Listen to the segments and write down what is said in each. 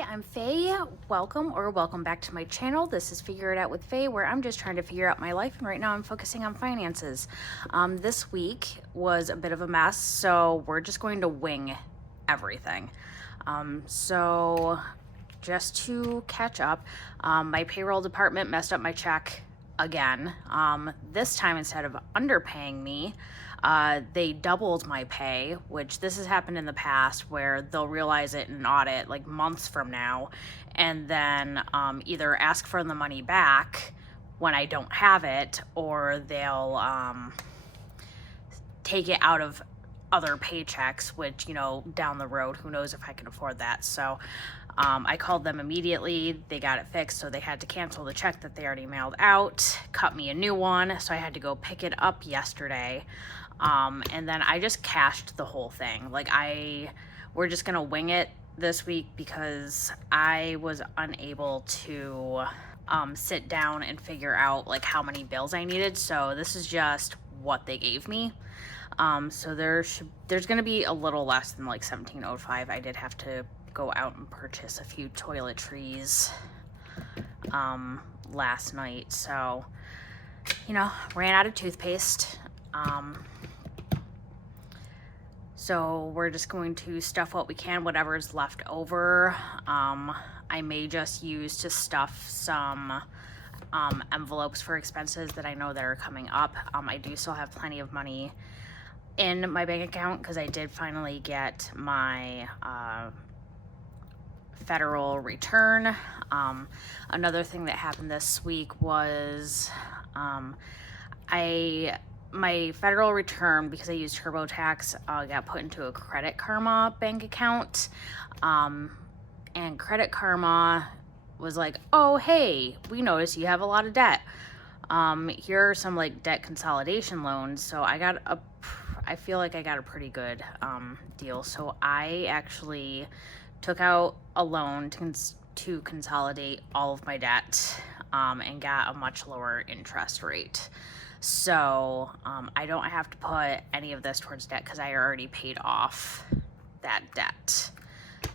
Hi, I'm Faye. Welcome back to my channel. This is Figure It Out with Faye, where I'm just trying to figure out my life, and right now I'm focusing on finances. This week was a bit of a mess, so we're just going to wing everything. So just to catch up, my payroll department messed up my check again. This time, instead of underpaying me, they doubled my pay, which this has happened in the past where they'll realize it in an audit like months from now, and then either ask for the money back when I don't have it, or they'll take it out of other paychecks, which, you know, down the road, who knows if I can afford that. So I called them immediately. They got it fixed, so they had to cancel the check that they already mailed out, cut me a new one, so I had to go pick it up yesterday. And then I just cashed the whole thing. We're just gonna wing it this week because I was unable to sit down and figure out like how many bills I needed. So this is just what they gave me. So there's gonna be a little less than like $17.05. I did have to go out and purchase a few toiletries last night, so, you know, ran out of toothpaste. So we're just going to stuff what we can, whatever's left over. I may just use to stuff some envelopes for expenses that I know that are coming up. I do still have plenty of money in my bank account because I did finally get my federal return. Another thing that happened this week was my federal return, because I used TurboTax, got put into a Credit Karma bank account, and Credit Karma was like, oh hey, we noticed you have a lot of debt. Here are some like debt consolidation loans. So I feel like I got a pretty good deal. So I actually took out a loan to consolidate all of my debt, and got a much lower interest rate. So I don't have to put any of this towards debt because I already paid off that debt.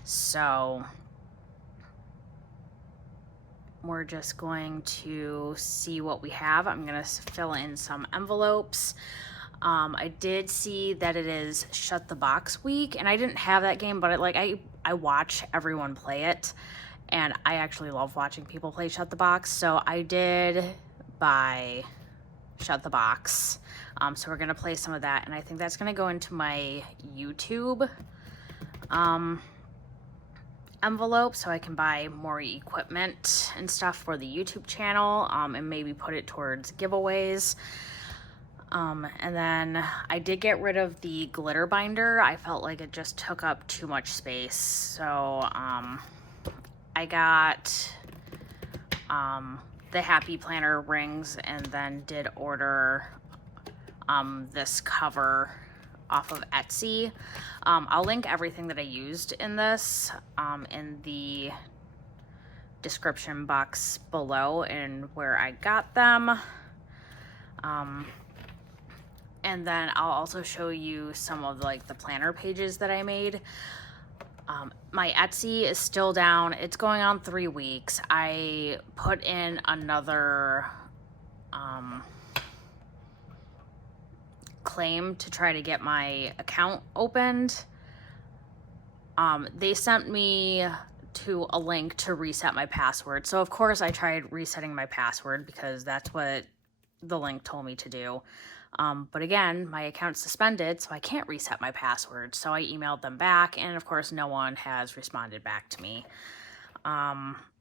So we're just going to see what we have. I'm going to fill in some envelopes. I did see that it is Shut the Box week, and I didn't have that game, but I watch everyone play it, and I actually love watching people play Shut the Box. So I did buy Shut the Box. So we're gonna play some of that, and I think that's gonna go into my YouTube envelope, so I can buy more equipment and stuff for the YouTube channel, and maybe put it towards giveaways. And then I did get rid of the glitter binder. I felt like it just took up too much space. So I got the Happy Planner rings, and then did order this cover off of Etsy. I'll link everything that I used in this in the description box below and where I got them. And then I'll also show you some of like the planner pages that I made. My Etsy is still down. It's going on 3 weeks. I put in another claim to try to get my account opened. They sent me to a link to reset my password. So of course I tried resetting my password because that's what the link told me to do. But again, my account's suspended, so I can't reset my password. So I emailed them back, and of course no one has responded back to me.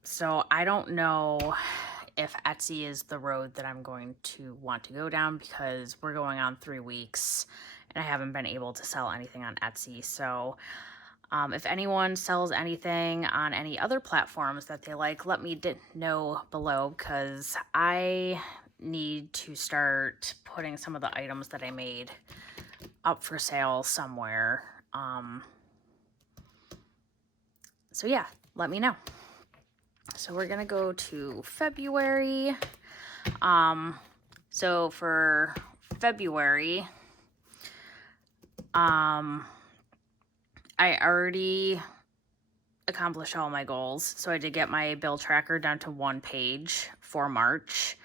So I don't know if Etsy is the road that I'm going to want to go down, because we're going on 3 weeks and I haven't been able to sell anything on Etsy. So if anyone sells anything on any other platforms that they like, let me know below, because I need to start putting some of the items that I made up for sale somewhere. So yeah, let me know. So we're gonna go to February. So for February, I already accomplish all my goals. So I did get my bill tracker down to 1 page for March.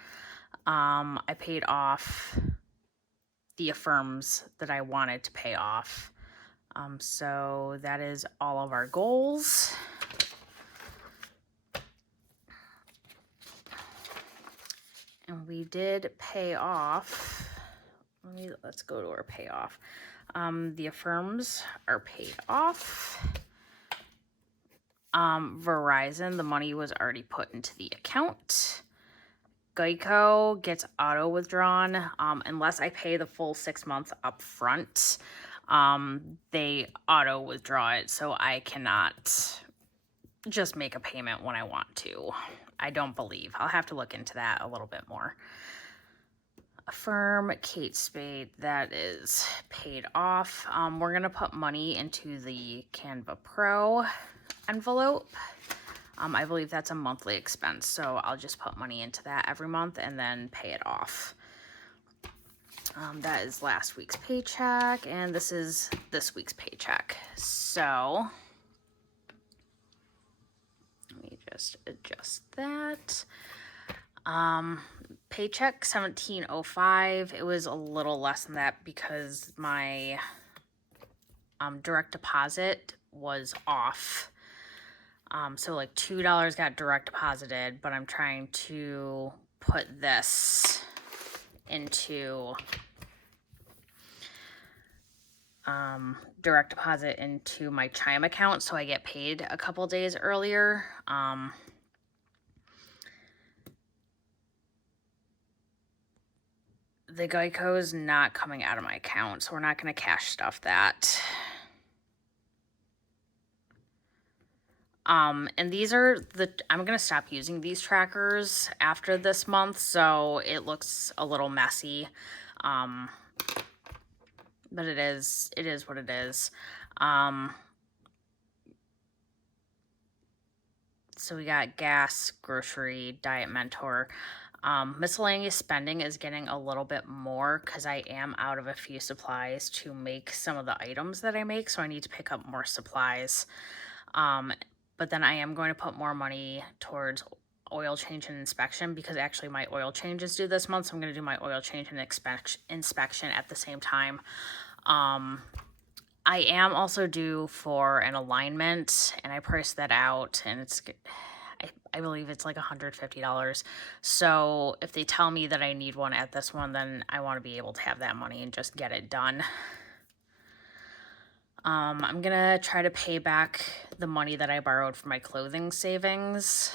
I paid off the affirms that I wanted to pay off. So that is all of our goals. And we did pay off. Let's go to our payoff. The affirms are paid off. Verizon, the money was already put into the account. Geico gets auto withdrawn unless I pay the full 6 months up front. They auto withdraw it, so I cannot just make a payment when I want to. I don't believe. I'll have to look into that a little bit more. Affirm, Kate Spade, that is paid off. We're going to put money into the Canva Pro envelope. I believe that's a monthly expense, so I'll just put money into that every month and then pay it off. That is last week's paycheck, and this is this week's paycheck. So let me just adjust that. Paycheck 1705. It was a little less than that because my direct deposit was off. So like $2 got direct deposited, but I'm trying to put this into direct deposit into my Chime account so I get paid a couple days earlier. The Geico's not coming out of my account, so we're not going to cash stuff that. And these are I'm going to stop using these trackers after this month, so it looks a little messy. But it is what it is. So we got gas, grocery, diet mentor. Miscellaneous spending is getting a little bit more because I am out of a few supplies to make some of the items that I make, so I need to pick up more supplies. But then I am going to put more money towards oil change and inspection because actually my oil change is due this month, so I'm going to do my oil change and inspection at the same time. I am also due for an alignment, and I priced that out, and I believe it's like $150. So if they tell me that I need one at this one, then I want to be able to have that money and just get it done. I'm gonna try to pay back the money that I borrowed for my clothing savings.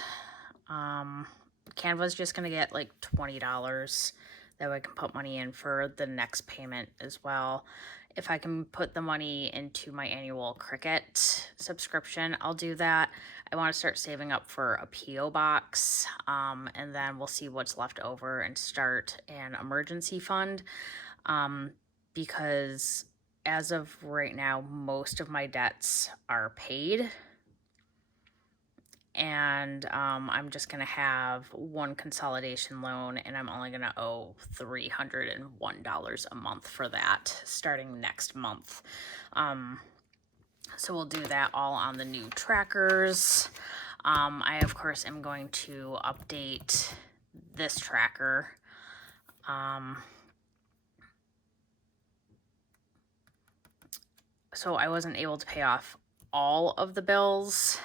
Canva's just gonna get like $20. That way I can put money in for the next payment as well. If I can put the money into my annual Cricut subscription, I'll do that. I want to start saving up for a P.O. box, and then we'll see what's left over and start an emergency fund, because as of right now, most of my debts are paid. And I'm just going to have one consolidation loan, and I'm only going to owe $301 a month for that starting next month. So we'll do that all on the new trackers. I, of course, am going to update this tracker. So I wasn't able to pay off all of the bills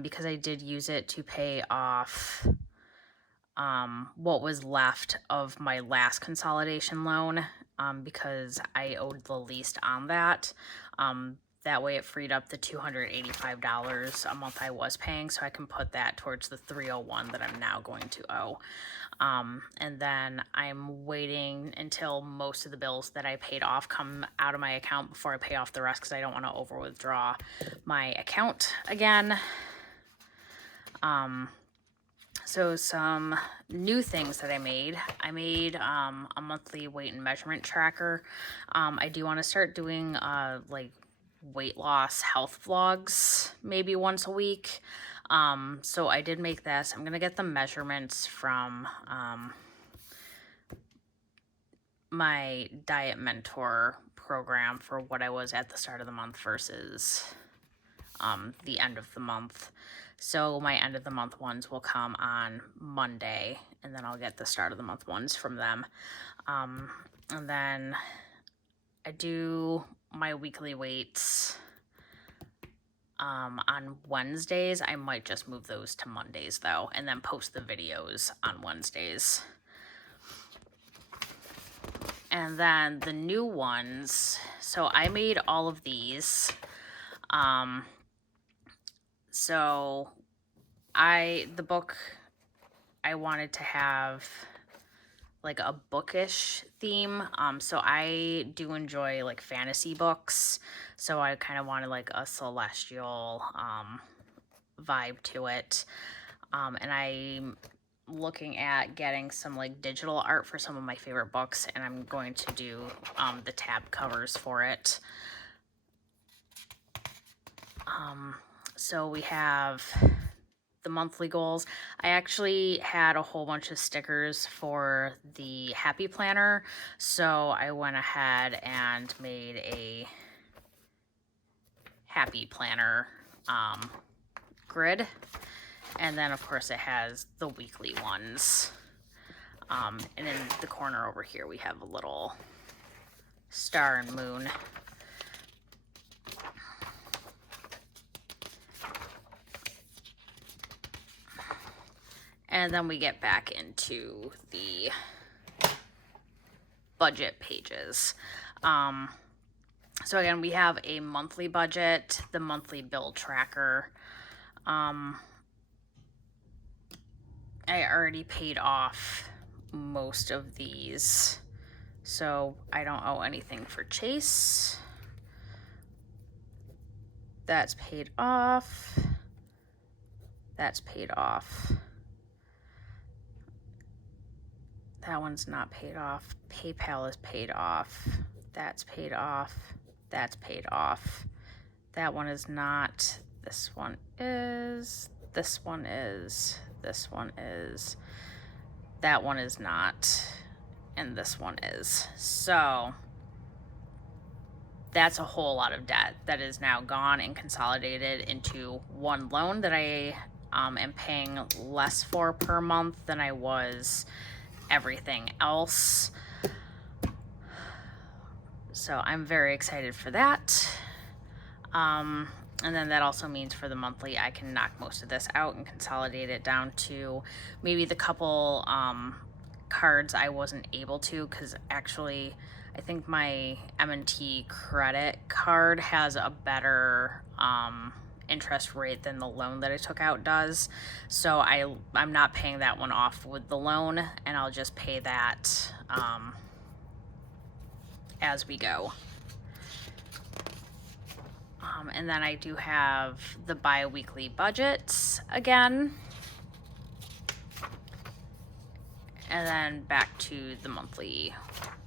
because I did use it to pay off what was left of my last consolidation loan because I owed the least on that. That way it freed up the $285 a month I was paying, so I can put that towards the $301 that I'm now going to owe. And then I'm waiting until most of the bills that I paid off come out of my account before I pay off the rest because I don't want to over withdraw my account again. So some new things that I made a monthly weight and measurement tracker. I do want to start doing like weight loss health vlogs maybe once a week. So I did make this. I'm going to get the measurements from my diet mentor program for what I was at the start of the month versus the end of the month. So my end of the month ones will come on Monday, and then I'll get the start of the month ones from them. And then I do my weekly weights on Wednesdays. I might just move those to Mondays though, and then post the videos on Wednesdays. And then the new ones, so I made all of these. So the book, I wanted to have like a bookish theme. So I do enjoy like fantasy books. So I kind of wanted like a celestial vibe to it. And I'm looking at getting some like digital art for some of my favorite books, and I'm going to do the tab covers for it. So we have the monthly goals. I actually had a whole bunch of stickers for the Happy Planner, so I went ahead and made a Happy Planner grid. And then, of course, it has the weekly ones. And in the corner over here, we have a little star and moon. And then we get back into the budget pages. So again, we have a monthly budget, the monthly bill tracker. I already paid off most of these, so I don't owe anything for Chase. That's paid off. That's paid off. That one's not paid off. PayPal is paid off. That's paid off. That's paid off. That one is not. This one is. This one is. This one is. That one is not. And this one is. So that's a whole lot of debt that is now gone and consolidated into one loan that I am paying less for per month than I was everything else. So I'm very excited for that. And then that also means for the monthly, I can knock most of this out and consolidate it down to maybe the couple cards I wasn't able to, because actually I think my M&T credit card has a better interest rate than the loan that I took out does. So I'm not paying that one off with the loan, and I'll just pay that as we go. And then I do have the bi-weekly budgets again. And then back to the monthly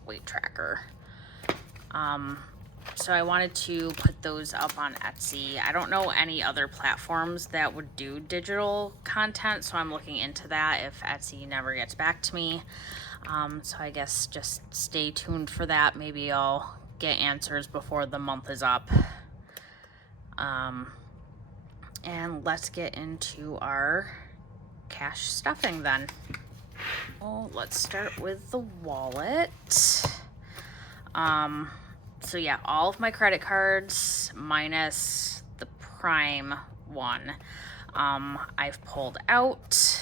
weight tracker. So I wanted to put those up on Etsy. I don't know any other platforms that would do digital content, so I'm looking into that if Etsy never gets back to me. So I guess just stay tuned for that. Maybe I'll get answers before the month is up. And let's get into our cash stuffing then. Well, let's start with the wallet. So yeah, all of my credit cards minus the Prime one, I've pulled out.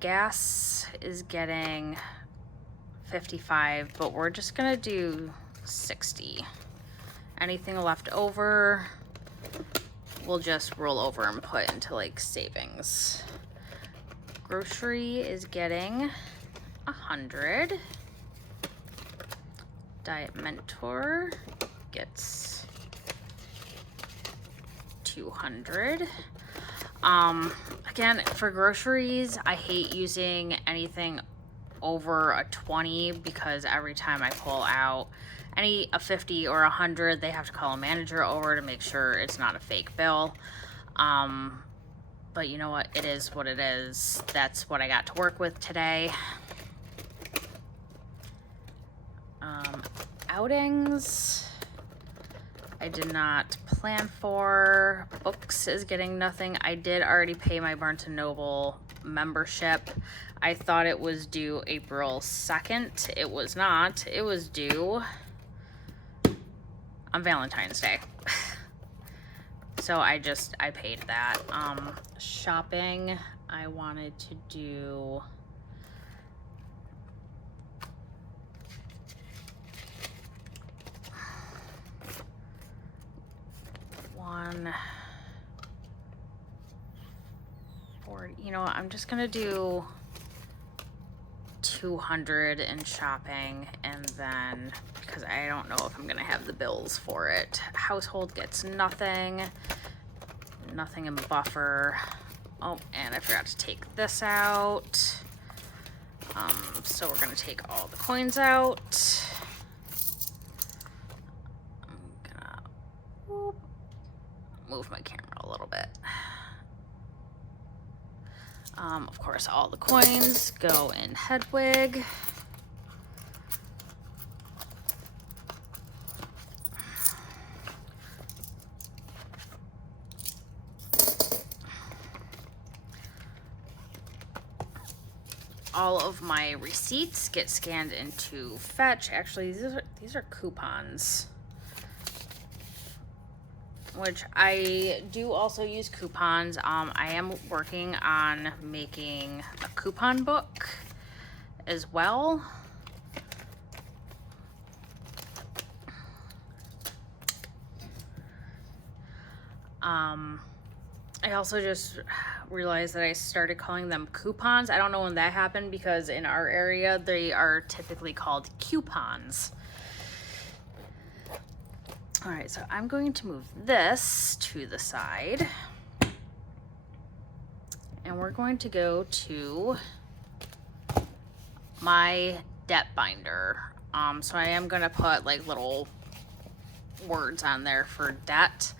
Gas is getting 55, but we're just gonna do 60. Anything left over, we'll just roll over and put into like savings. Grocery is getting 100. Diet Mentor gets 200. Again, for groceries, I hate using anything over a 20 because every time I pull out a 50 or 100, they have to call a manager over to make sure it's not a fake bill. But you know what? It is what it is. That's what I got to work with today. Outings. I did not plan for. Books is getting nothing. I did already pay my Barnes & Noble membership. I thought it was due April 2nd. It was not. It was due on Valentine's Day. So I paid that. Shopping, I wanted to do $140. You know what, I'm just gonna do $200 in shopping, and then because I don't know if I'm gonna have the bills for it. Household gets nothing in buffer. Oh, and I forgot to take this out. So we're gonna take all the coins out. I'm gonna move my camera a little bit. Of course, all the coins go in Hedwig. All of my receipts get scanned into Fetch. Actually, these are coupons, which I do also use coupons. I am working on making a coupon book as well. I also just realized that I started calling them coupons. I don't know when that happened because in our area they are typically called coupons. All right, so I'm going to move this to the side, and we're going to go to my debt binder. So I am going to put like little words on there for debt.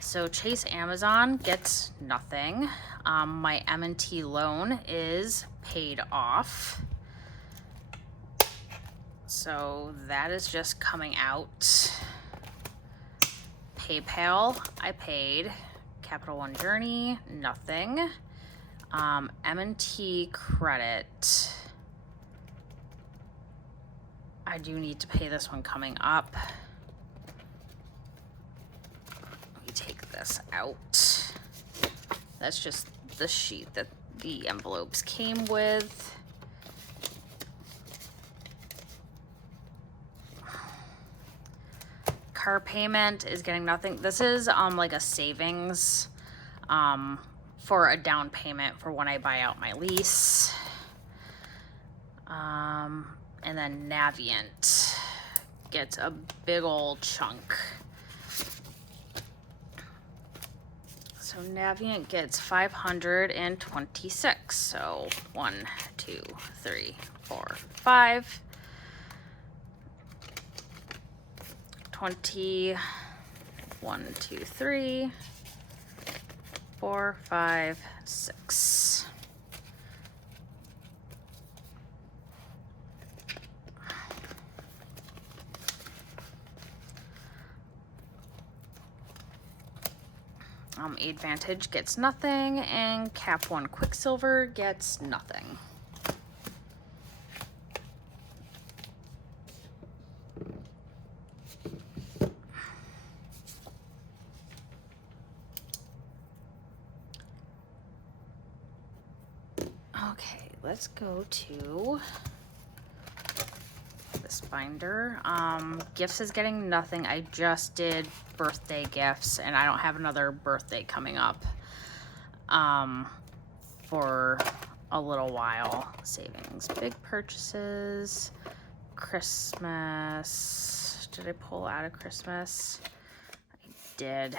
So Chase Amazon gets nothing. My M&T loan is paid off. So that is just coming out. PayPal, I paid. Capital One Journey, nothing. M&T credit. I do need to pay this one coming up. Take this out. That's just the sheet that the envelopes came with. Car payment is getting nothing. This is like a savings for a down payment for when I buy out my lease. And then Navient gets a big old chunk. So Navient gets 526. So 1, 2, 3, 4, 5. 20. 1, 2, 3, 4, 5, 6. Advantage gets nothing, and Cap One Quicksilver gets nothing. Okay, let's go to this binder. Gifts is getting nothing. I just did birthday gifts, and I don't have another birthday coming up for a little while. Savings, big purchases, Christmas. Did I pull out of Christmas? I did.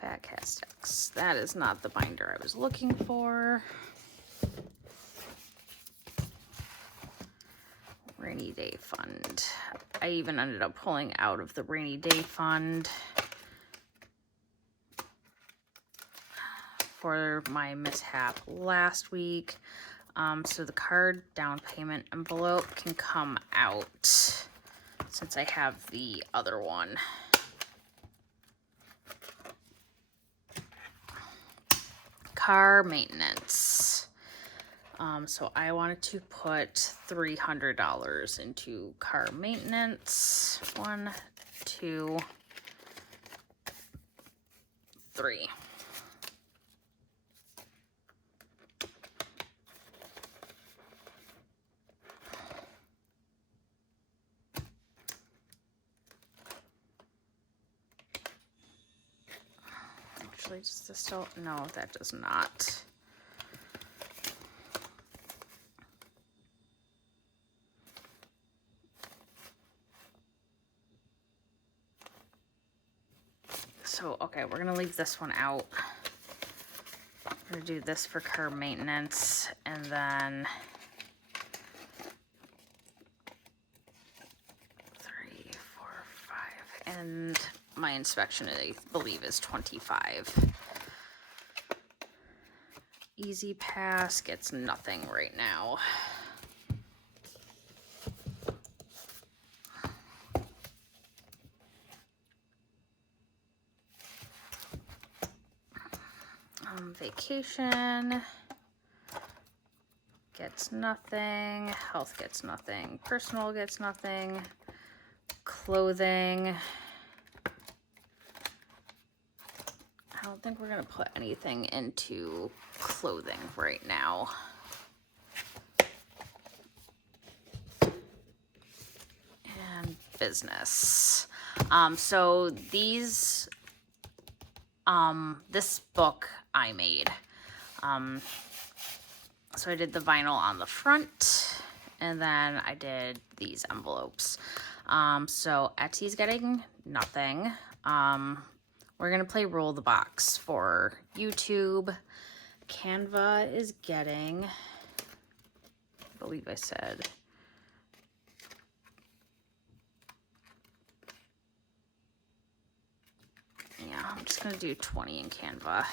Fat Cat Sticks. That is not the binder I was looking for. Rainy Day Fund. I even ended up pulling out of the Rainy Day Fund for my mishap last week. So the card down payment envelope can come out since I have the other one. Car maintenance. So I wanted to put $300 into car maintenance. 1, 2, 3. Actually, does this still? No, that does not. So, okay, we're gonna leave this one out. We're gonna do this for car maintenance, and then 3, 4, 5, and my inspection, I believe, is 25. Easy Pass gets nothing right now. Vacation gets nothing. Health gets nothing. Personal gets nothing. Clothing. I don't think we're gonna put anything into clothing right now. And business. So these, this book I made. So I did the vinyl on the front, and then I did these envelopes. So Etsy's getting nothing. We're gonna play Roll the Box for YouTube. Canva is getting, I believe I said, yeah, I'm just gonna do 20 in Canva.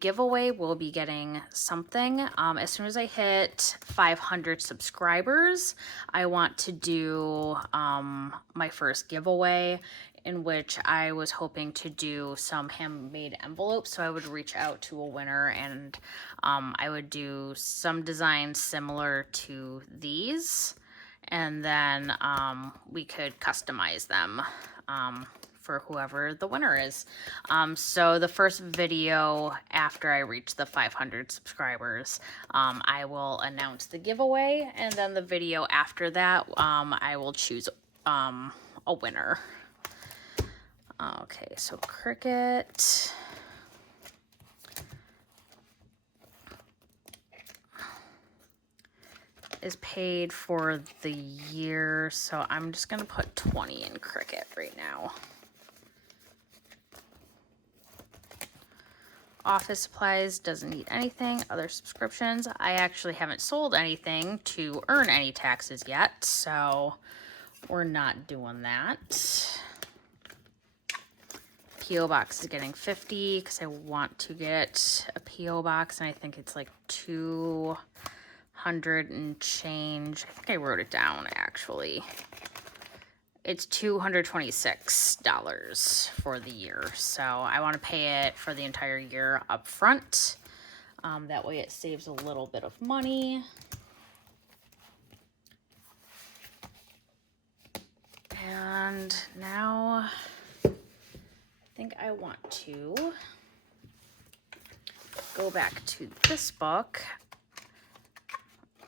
Giveaway will be getting something. As soon as I hit 500 subscribers, I want to do my first giveaway, in which I was hoping to do some handmade envelopes. So I would reach out to a winner, and I would do some designs similar to these, and then we could customize them for whoever the winner is. So the first video after I reach the 500 subscribers, I will announce the giveaway, and then the video after that, I will choose a winner. Okay, so Cricut. Is paid for the year, so I'm just gonna put 20 in Cricut right now. Office supplies doesn't need anything. Other subscriptions, I actually haven't sold anything to earn any taxes yet, so we're not doing that. P.O. Box is getting 50 because I want to get a P.O. Box, and I think it's like 200 and change. I think I wrote it down actually. It's $226 for the year. So I want to pay it for the entire year up front. That way it saves a little bit of money. And now I think I want to go back to this book.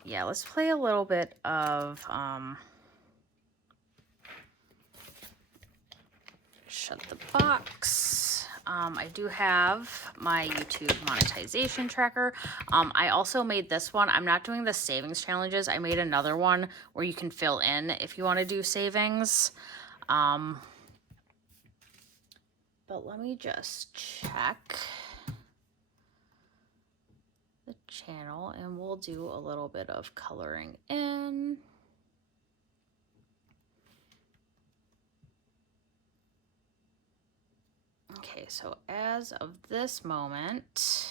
Yeah, let's play a little bit of shut the box. I do have my YouTube monetization tracker. I also made this one. I'm not doing the savings challenges. I made another one where you can fill in if you want to do savings. But let me just check the channel, and we'll do a little bit of coloring in. Okay, Okay, so as of this moment,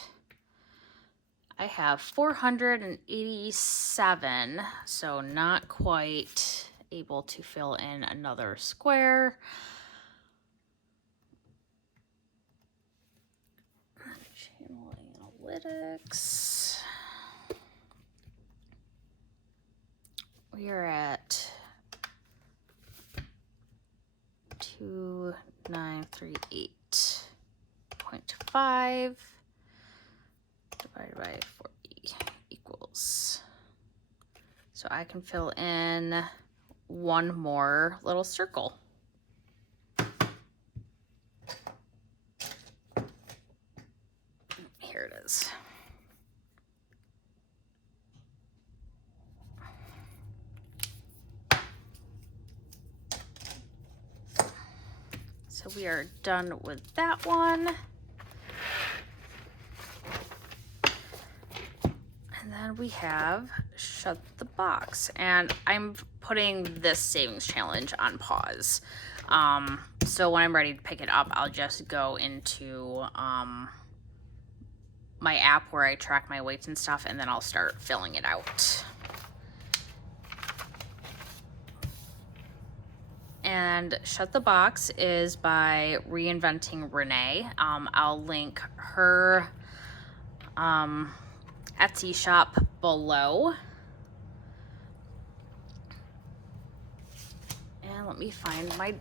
I have 487, so not quite able to fill in another square. Channel analytics. We are at 2938.5 divided by 40 equals. So I can fill in one more little circle. Here it is. So we are done with that one. And then we have shut the box. And I'm putting this savings challenge on pause. So when I'm ready to pick it up, I'll just go into my app where I track my weights and stuff, and then I'll start filling it out. And Shut the Box is by Reinventing Renee. I'll link her Etsy shop below. And let me find my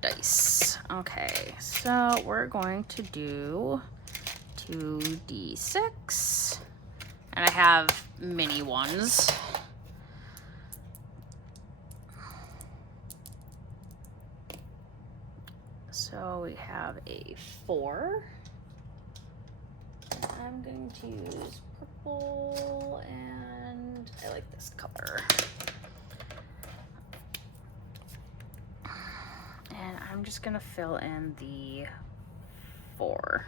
dice. Okay, so we're going to do 2d6. And I have mini ones. So we have a 4. I'm going to use purple, and I like this color. And I'm just gonna fill in the 4.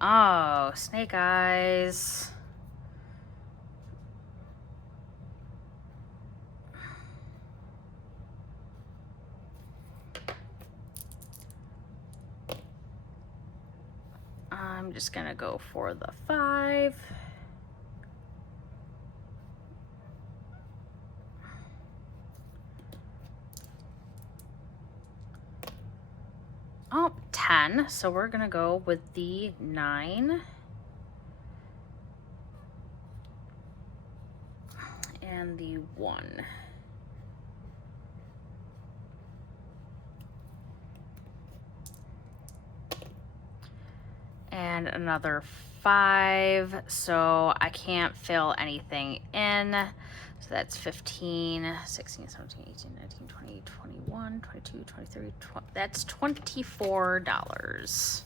Oh, snake eyes. I'm just gonna go for the 5. Oh, 10. So we're gonna go with the 9. And the 1. And another 5, so I can't fill anything in. So that's 15, 16, 17, 18, 19, 20, 21, 22, 23, 20, that's $24.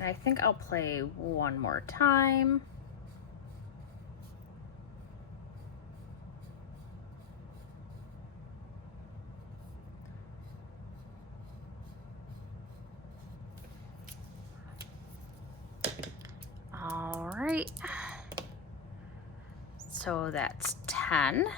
And I think I'll play one more time. All right. So that's 10.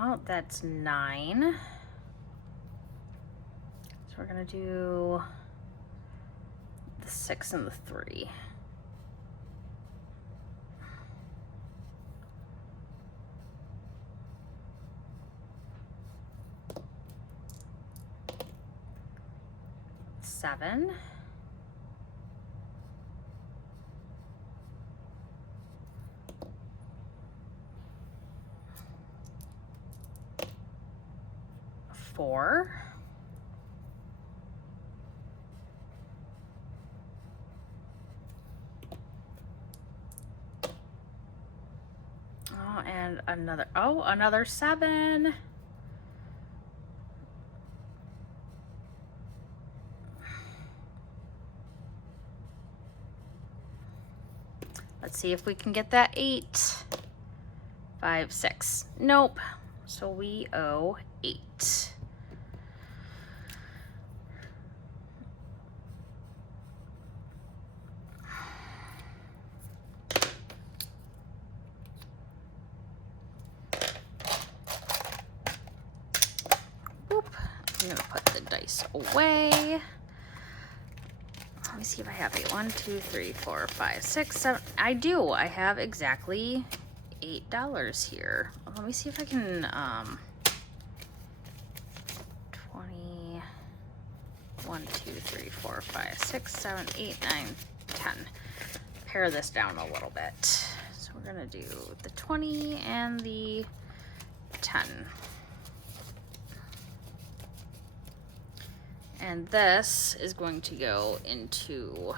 Oh, that's 9. So we're gonna do the 6 and the 3. Seven. Four. Oh, and another 7. Let's see if we can get that 8, 5, 6. Nope. So we owe 8. Boop. I'm gonna put the dice away. Let me see if I have 8. 1, 2, 3, 4, 5, 6, 7. I do. I have exactly $8 here. Let me see if I can 20, 1, 2, 3, 4, 5, 6, 7, 8, 9, 10. Pare this down a little bit. So we're gonna do the 20 and the 10. And this is going to go into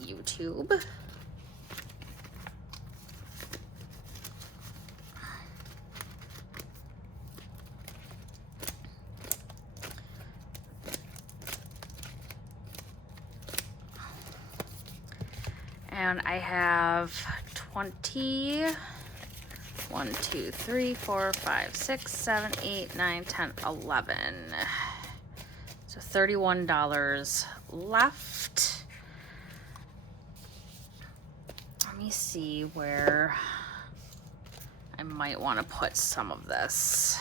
YouTube. And I have 20, 1, 2, 3, 4, 5, 6, 7, 8, 9, 10, 11. So $31 left. Let me see where I might want to put some of this.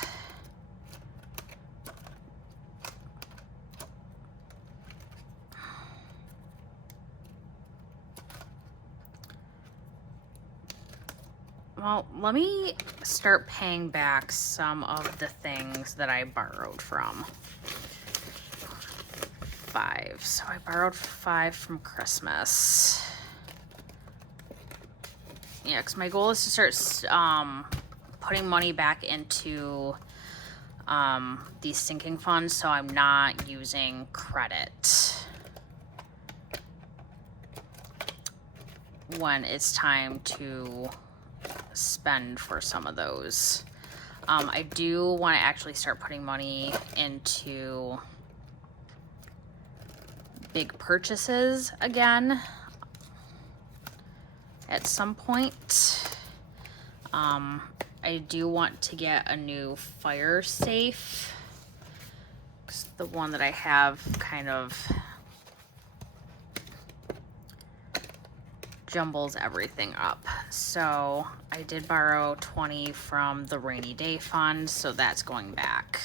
Well, let me start paying back some of the things that I borrowed from. 5. So I borrowed 5 from Christmas. Yeah, because my goal is to start putting money back into these sinking funds, so I'm not using credit when it's time to spend for some of those. I do want to actually start putting money into big purchases again at some point. I do want to get a new fire safe. The one that I have kind of jumbles everything up. So I did borrow 20 from the rainy day fund, so that's going back.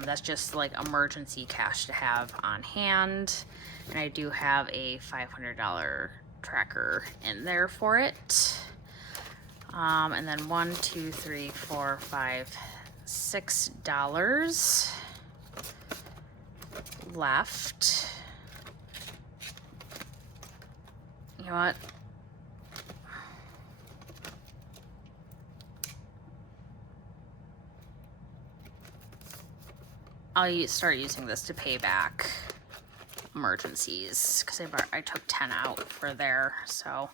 That's just like emergency cash to have on hand. And I do have a $500 tracker in there for it. And then 1, 2, 3, 4, 5, $6 left. You know what? I'll start using this to pay back emergencies because I took 10 out for there. So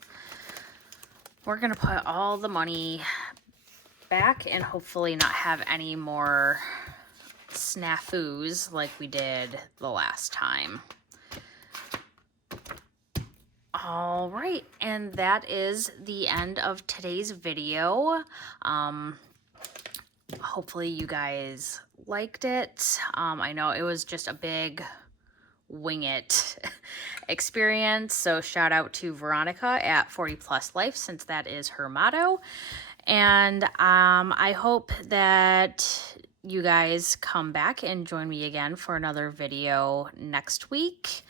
we're gonna put all the money back and hopefully not have any more snafus like we did the last time. All right, and that is the end of today's video. Hopefully you guys liked it. I know it was just a big wing it experience, so shout out to Veronica at 40 Plus Life, since that is her motto. And I hope that you guys come back and join me again for another video next week,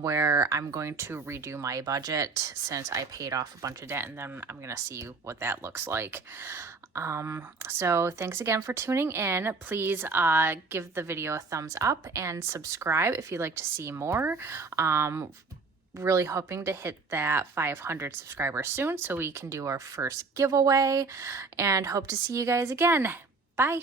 where I'm going to redo my budget since I paid off a bunch of debt, and then I'm gonna see what that looks like. So thanks again for tuning in. Please give the video a thumbs up and subscribe if you'd like to see more. Really hoping to hit that 500 subscribers soon so we can do our first giveaway, and hope to see you guys again. Bye.